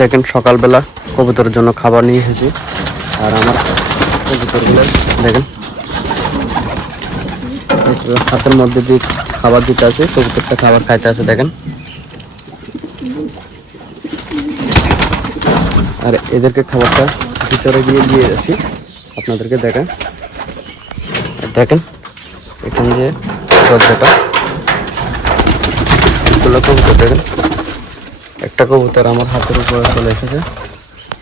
দেখেন সকালবেলা কবুতরের জন্য খাবার নিয়ে এসেছি। আর আমার কবুতরগুলো, দেখেন। হাতের মধ্যে দিয়ে খাবার দিতে আছে, কবুতরটা খাবার খাইতে আছে, দেখেন। আর এদেরকে খাবারটা ভিতরে গিয়ে দিয়ে আসি, আপনাদেরকে দেখেন দেখেন, এখানে যে দরজাটা, এগুলো কবুতর দেখেন? একটা কবুতর আমার হাতের উপরে চলে এসেছে।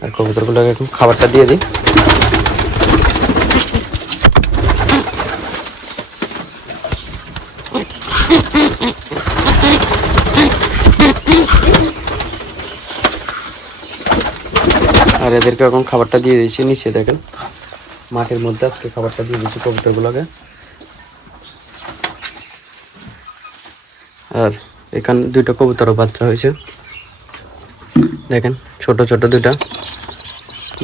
আর কবুতরগুলোকে এখন খাবারটা দিয়ে দিই। আর এদেরকে এখন খাবারটা দিয়ে দিয়েছি নিচে, দেখেন। মাঠের মধ্যে আজকে খাবারটা দিয়ে দিয়েছি কবুতরগুলোকে। আর এখানে দুইটা কবুতরও বাচ্চা হয়েছে। দেখেন, ছোট ছোট দুটা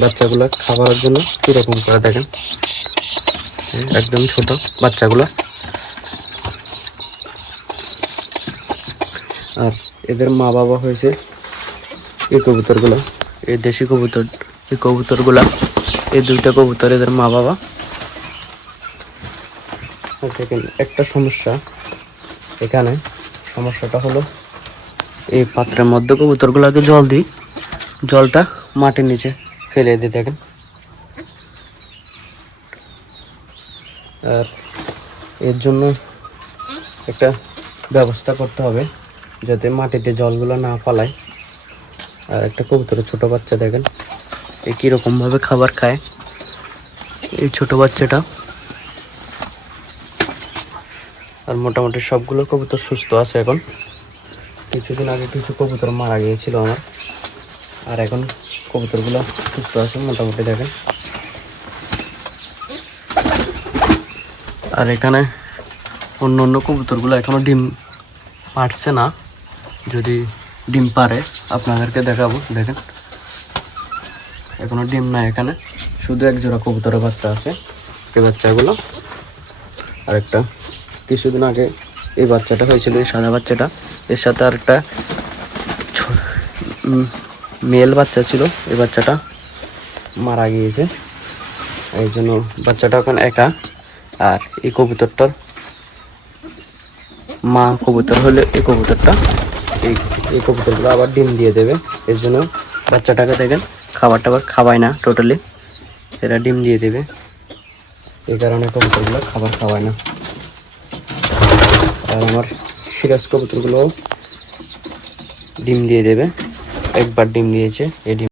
বাচ্চাগুলো খাবারের জন্য কীরকম করে দেখেন। একদম ছোট বাচ্চাগুলো। আর এদের মা বাবা হয়েছে এই কবুতরগুলো, এই দেশি কবুতর, এই কবুতরগুলা, এই দুইটা কবুতর এদের মা বাবা দেখেন, একটা সমস্যা এখানে। সমস্যাটা হলো এই পাত্রের মধ্যে কবুতরগুলোকে জল দিই। জলটা মাটির নিচে ফেলে দিই দেখেন। আর এর জন্য একটা ব্যবস্থা করতে হবে যাতে মাটিতে জলগুলো না ফালায়। আর একটা কবুতরের ছোট বাচ্চা দেখেন এই কীরকমভাবে খাবার খায়। এই ছোট বাচ্চাটা। আর মোটামুটি সবগুলো কবুতর সুস্থ আছে এখন। কিছুদিন আগে কিছু কবুতর মারা গিয়েছিল আমার। আর এখন কবুতরগুলো সুস্থ আছে, মোটামুটি দেখেন। আর এখানে অন্য অন্য কবুতরগুলো এখনও ডিম পারছে না। যদি ডিম পারে আপনাদেরকে দেখাবো, দেখেন। এখনও ডিম নাই এখানে, শুধু এক জোড়া কবুতরের বাচ্চা আছে, এই বাচ্চাগুলো। আর একটা, কিছুদিন আগে এই বাচ্চাটা হয়েছিল, এই সাদা বাচ্চাটা। এর সাথে আর একটা মেল বাচ্চা ছিল, এই বাচ্চাটা মারা গিয়েছে। এই জন্য বাচ্চাটা এখন একা। আর এই কবুতরটার মা কবুতর হলে এই কবুতরটা এই এই কবুতরগুলো আবার ডিম দিয়ে দেবে। এর জন্য বাচ্চাটাকে দেখেন খাবার টাবার খাওয়ায় না টোটালি এরা ডিম দিয়ে দেবে। এই কারণে কবুতরগুলো খাবার খাওয়ায় না। আর আমার সিরাজ কবুতরগুলো ডিম দিয়ে দেবে। একবার ডিম দিয়েছে এই ডিম